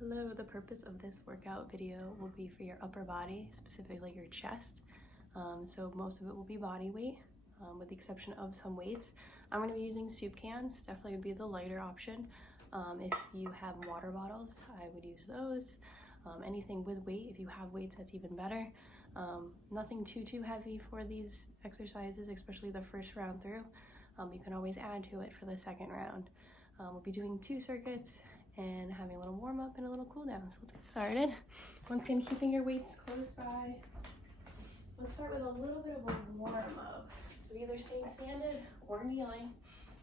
Hello, the purpose of this workout video will be for your upper body, specifically your chest. So most of it will be body weight, with the exception of some weights. I'm going to be using soup cans, definitely would be the lighter option. If you have water bottles, I would use those. Anything with weight, if you have weights, that's even better. Nothing too heavy for these exercises, especially the first round through. You can always add to it for the second round. We'll be doing 2 circuits and having a little warm up and a little cool down. So let's get started. Once again, keeping your weights close by. Let's start with a little bit of a warm up. So either staying standing or kneeling.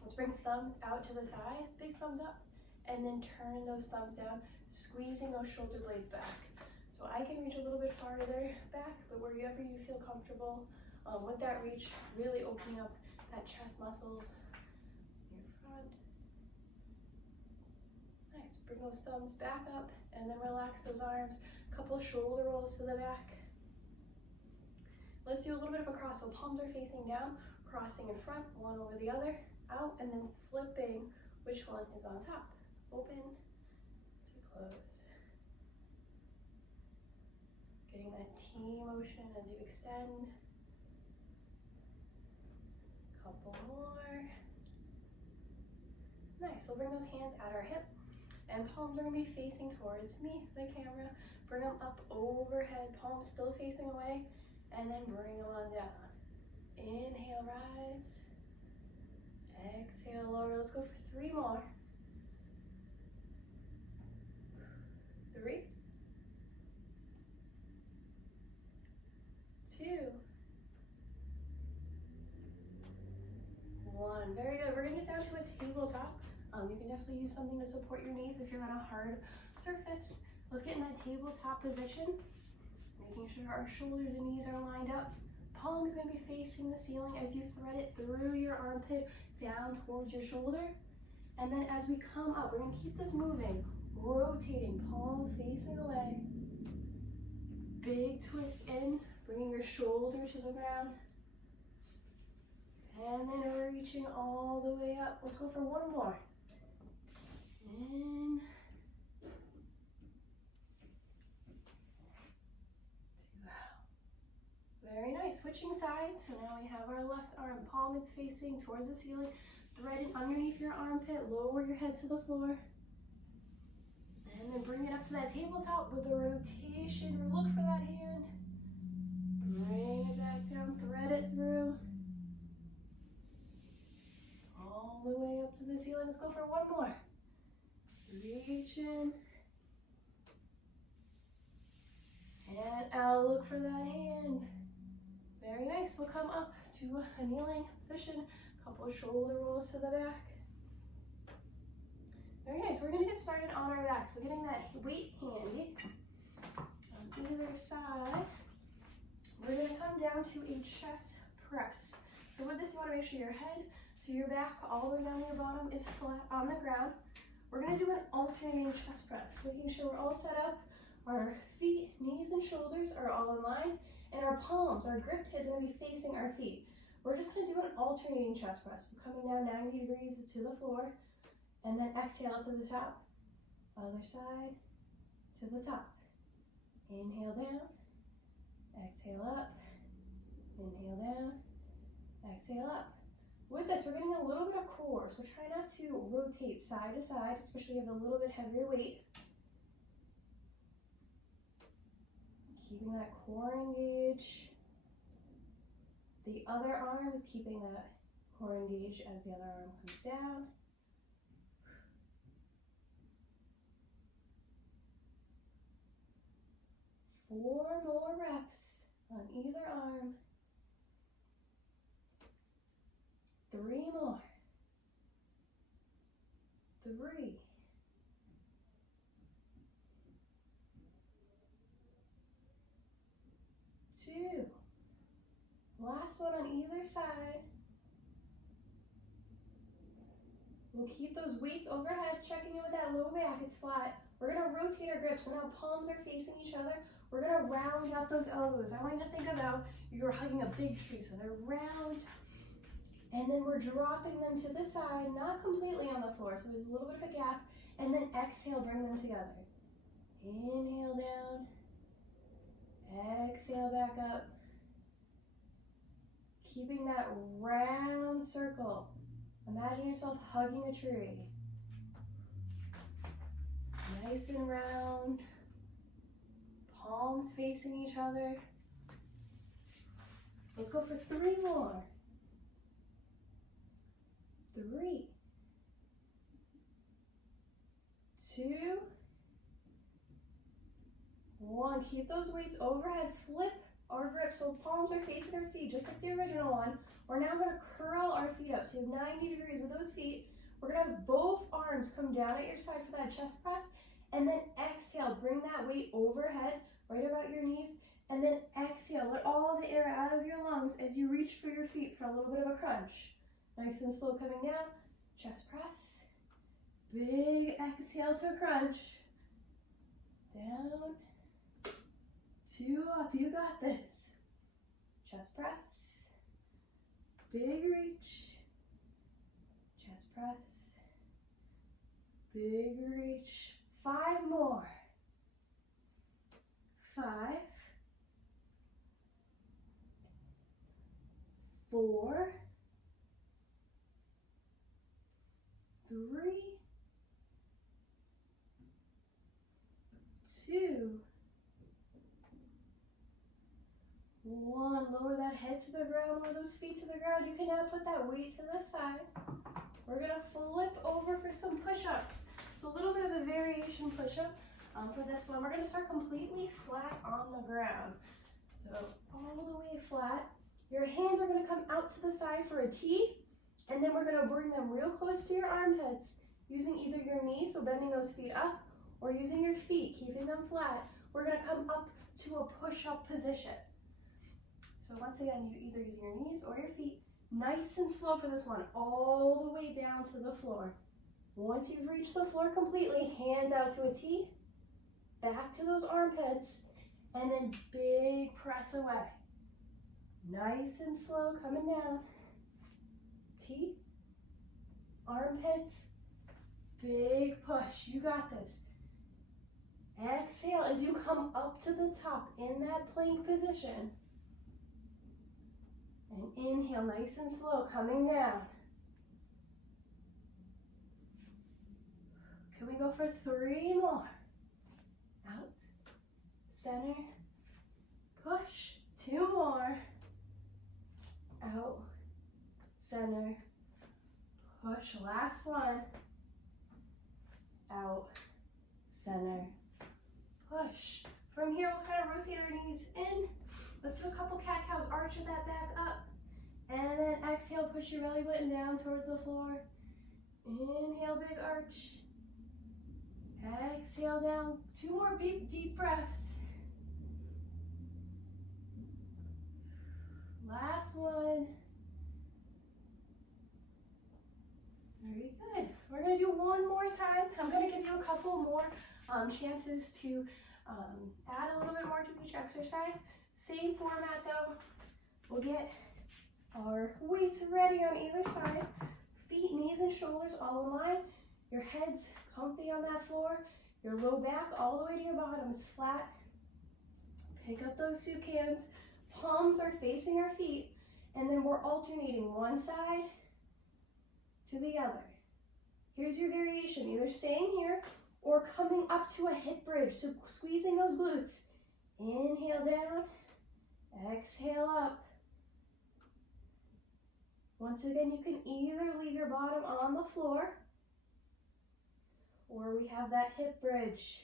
Let's bring thumbs out to the side, big thumbs up, and then turn those thumbs down, squeezing those shoulder blades back. So I can reach a little bit farther back, but wherever you feel comfortable with that reach, really opening up that chest muscles, your front. Nice, bring those thumbs back up and then relax those arms. Couple shoulder rolls to the back. Let's do a little bit of a cross. So palms are facing down, crossing in front, one over the other, out, and then flipping which one is on top. Open to close. Getting that T motion as you extend. Couple more. Nice, we'll bring those hands at our hip. And palms are going to be facing towards me, the camera. Bring them up overhead, palms still facing away, and then bring them on down. Inhale, rise. Exhale, lower. Let's go for 3 more. 3, 2, 1. Very good. We're going to get down to a tabletop. You can definitely use something to support your knees if you're on a hard surface. Let's get in that tabletop position, making sure our shoulders and knees are lined up. Palm is going to be facing the ceiling as you thread it through your armpit down towards your shoulder. And then as we come up, we're going to keep this moving, rotating, palm facing away. Big twist in, bringing your shoulder to the ground. And then we're reaching all the way up. Let's go for 1 more. In. 2 out. Very nice. Switching sides. So now we have our left arm. Palm is facing towards the ceiling. Thread it underneath your armpit. Lower your head to the floor. And then bring it up to that tabletop with a rotation. Look for that hand. Bring it back down. Thread it through. All the way up to the ceiling. Let's go for 1 more. Reach in. And out. Look for that hand. Very nice. We'll come up to a kneeling position. Couple of shoulder rolls to the back. Very nice. We're going to get started on our back. So getting that weight handy on either side. We're going to come down to a chest press. So with this, you want to make sure your head to your back, all the way down to your bottom, is flat on the ground. We're going to do an alternating chest press, making sure we're all set up. Our feet, knees, and shoulders are all in line, and our palms, our grip is going to be facing our feet. We're just going to do an alternating chest press. We're coming down 90 degrees to the floor, and then exhale up to the top. Other side to the top. Inhale down, exhale up, inhale down, exhale up. With this, we're getting a little bit of core, so try not to rotate side to side, especially if you have a little bit heavier weight. Keeping that core engaged. The other arm is keeping that core engaged as the other arm comes down. Four more reps on either arm. 3 more. 3. 2. Last one on either side. We'll keep those weights overhead, checking in with that low back, it's flat. We're going to rotate our grip, so now palms are facing each other. We're going to round out those elbows. I want you to think about you're hugging a big tree, so they're round. And then we're dropping them to the side, not completely on the floor, so there's a little bit of a gap, and then exhale, bring them together. Inhale down. Exhale back up. Keeping that round circle. Imagine yourself hugging a tree. Nice and round. Palms facing each other. Let's go for 3 more. 3, 2, 1. Keep those weights overhead. Flip our grip so palms are facing our feet, just like the original one. We're now going to curl our feet up. So you have 90 degrees with those feet. We're going to have both arms come down at your side for that chest press. And then exhale. Bring that weight overhead, right about your knees. And then exhale. Let all of the air out of your lungs as you reach for your feet for a little bit of a crunch. Nice and slow coming down. Chest press. Big exhale to crunch. Down. 2 up. You got this. Chest press. Big reach. Chest press. Big reach. 5 more. 5. 4. 3, 2, 1. Lower that head to the ground, lower those feet to the ground. You can now put that weight to the side. We're going to flip over for some push-ups. So a little bit of a variation push-up for this one. We're going to start completely flat on the ground. So all the way flat. Your hands are going to come out to the side for a T. And then we're going to bring them real close to your armpits, using either your knees, so bending those feet up, or using your feet, keeping them flat. We're going to come up to a push-up position. So once again, you either use your knees or your feet. Nice and slow for this one, all the way down to the floor. Once you've reached the floor completely, hands out to a T, back to those armpits, and then big press away. Nice and slow coming down. T, armpits, big push. You got this. Exhale as you come up to the top in that plank position. And inhale, nice and slow, coming down. Can we go for 3 more? Out, center, push. 2 more. Out, center, push. Last one. Out, center, push. From here, we'll kind of rotate our knees in. Let's do a couple cat-cows. Arch that back up. And then exhale, push your belly button down towards the floor. Inhale, big arch. Exhale down. 2 more deep breaths. Last one. Very good. We're going to do one more time. I'm going to give you a couple more chances to add a little bit more to each exercise. Same format though. We'll get our weights ready on either side. Feet, knees, and shoulders all in line. Your head's comfy on that floor. Your low back all the way to your bottom is flat. Pick up those soup cans. Palms are facing our feet. And then we're alternating one side to the other. Here's your variation, either staying here or coming up to a hip bridge. So squeezing those glutes. Inhale down, exhale up. Once again, you can either leave your bottom on the floor or we have that hip bridge.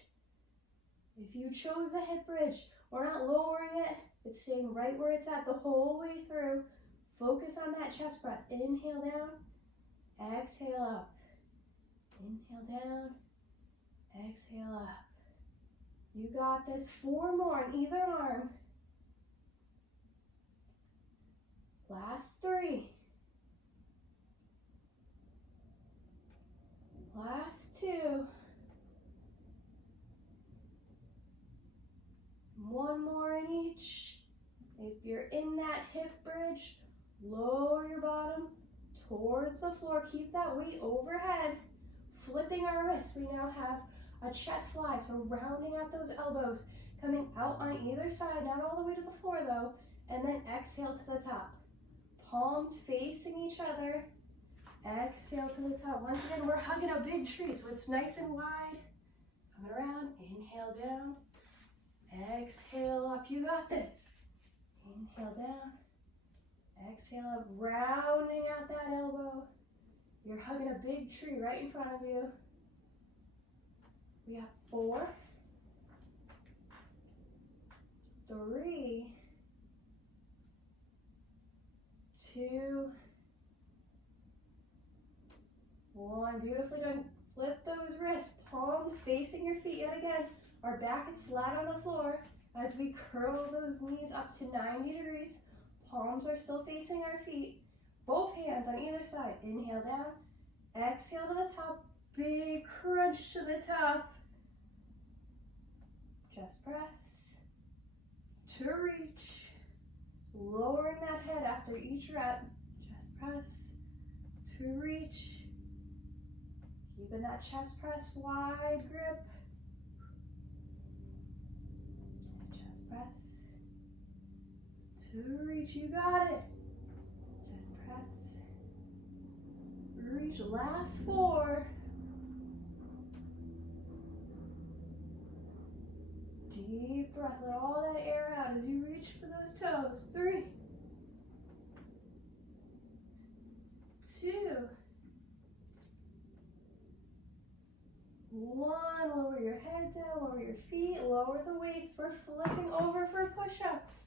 If you chose the hip bridge, we're not lowering it. It's staying right where it's at the whole way through. Focus on that chest press. Inhale down, exhale up. Inhale down, exhale up. You got this. 4 more on either arm. Last 3. Last 2. 1 more in each. If you're in that hip bridge, lower your bottom towards the floor. Keep that weight overhead. Flipping our wrists. We now have a chest fly, so rounding out those elbows, coming out on either side, not all the way to the floor though, and then exhale to the top. Palms facing each other, exhale to the top. Once again, we're hugging a big tree, so it's nice and wide. Coming around, inhale down, exhale up, you got this. Inhale down, exhale up, rounding out that elbow. You're hugging a big tree right in front of you. We have 4, 3, 2, 1. Beautifully done. Flip those wrists, palms facing your feet yet again. Our back is flat on the floor as we curl those knees up to 90 degrees. Palms are still facing our feet. Both hands on either side. Inhale down, exhale to the top. Big crunch to the top. Chest press to reach. Lowering that head after each rep. Chest press to reach. Keeping that chest press wide grip. Chest press to reach. You got it. Chest press. Reach. Last 4. Deep breath. Let all that air out as you reach for those toes. 3, 2, 1. Lower your head down, lower your feet, lower the weights. We're flipping over for push-ups.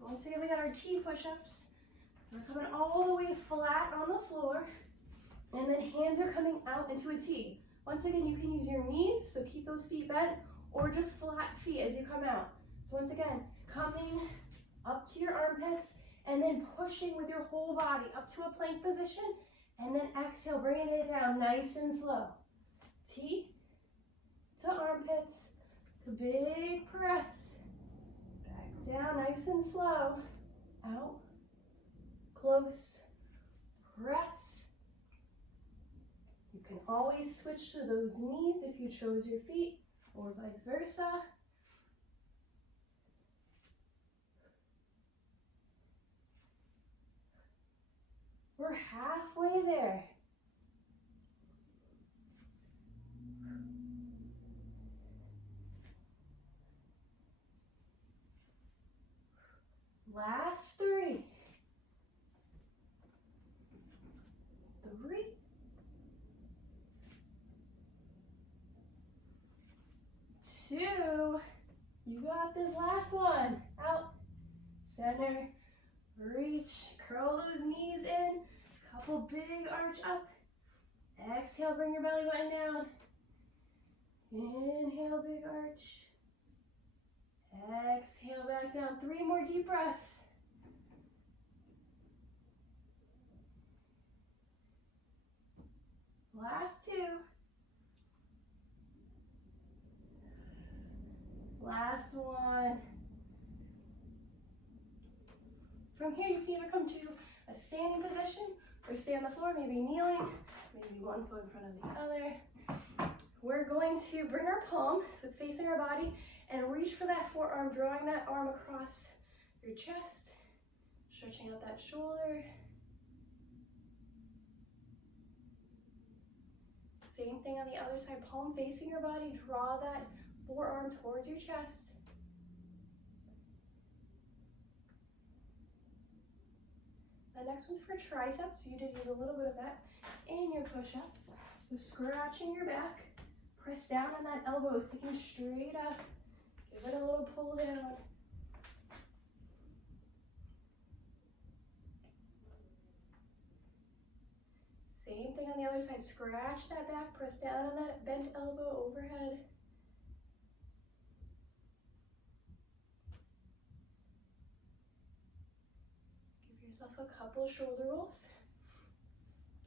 Once again, we got our T push-ups. So we're coming all the way flat on the floor, and then hands are coming out into a T. Once again, you can use your knees, so keep those feet bent, or just flat feet as you come out. So once again, coming up to your armpits, and then pushing with your whole body up to a plank position, and then exhale, bringing it down nice and slow. T to armpits, to big press. Back down, nice and slow. Out, close, press. You can always switch to those knees if you chose your feet, or vice versa. We're halfway there. Last 3. 3. 2. You got this. Last one. Out. Center. Reach. Curl those knees in. Couple big arch up. Exhale, bring your belly button down. Inhale, big arch. Exhale, back down. 3 more deep breaths. Last 2. Last 1. From here, you can either come to a standing position or stay on the floor, maybe kneeling, maybe one foot in front of the other. We're going to bring our palm, so it's facing our body, and reach for that forearm, drawing that arm across your chest, stretching out that shoulder. Same thing on the other side, palm facing your body, draw that forearm towards your chest. The next one's for triceps, so you did use a little bit of that in your push-ups. So scratching your back, press down on that elbow, sticking straight up. Give it a little pull down. Same thing on the other side, scratch that back, press down on that bent elbow overhead. Yourself a couple shoulder rolls.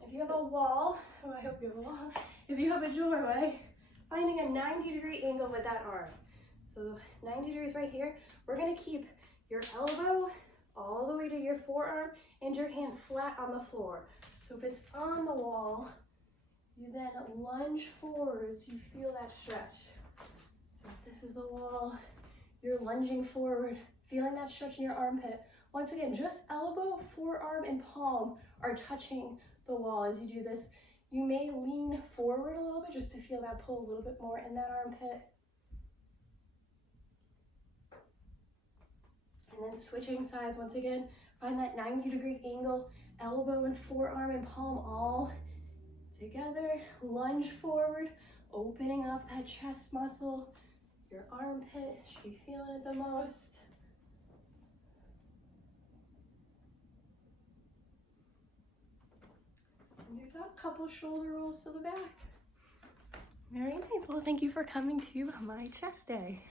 If you have a wall, oh, I hope you have a wall. If you have a doorway, finding a 90-degree angle with that arm. So 90 degrees right here. We're gonna keep your elbow all the way to your forearm and your hand flat on the floor. So if it's on the wall, You then lunge forward so you feel that stretch. So if this is the wall, you're lunging forward, feeling that stretch in your armpit. Once again, just elbow, forearm, and palm are touching the wall as you do this. You may lean forward a little bit just to feel that pull a little bit more in that armpit. And then switching sides once again, find that 90-degree angle, elbow and forearm and palm all together. Lunge forward, opening up that chest muscle. Your armpit should be feeling it the most. And you've got a couple shoulder rolls to the back. Very nice. Well, thank you for coming to my chest day.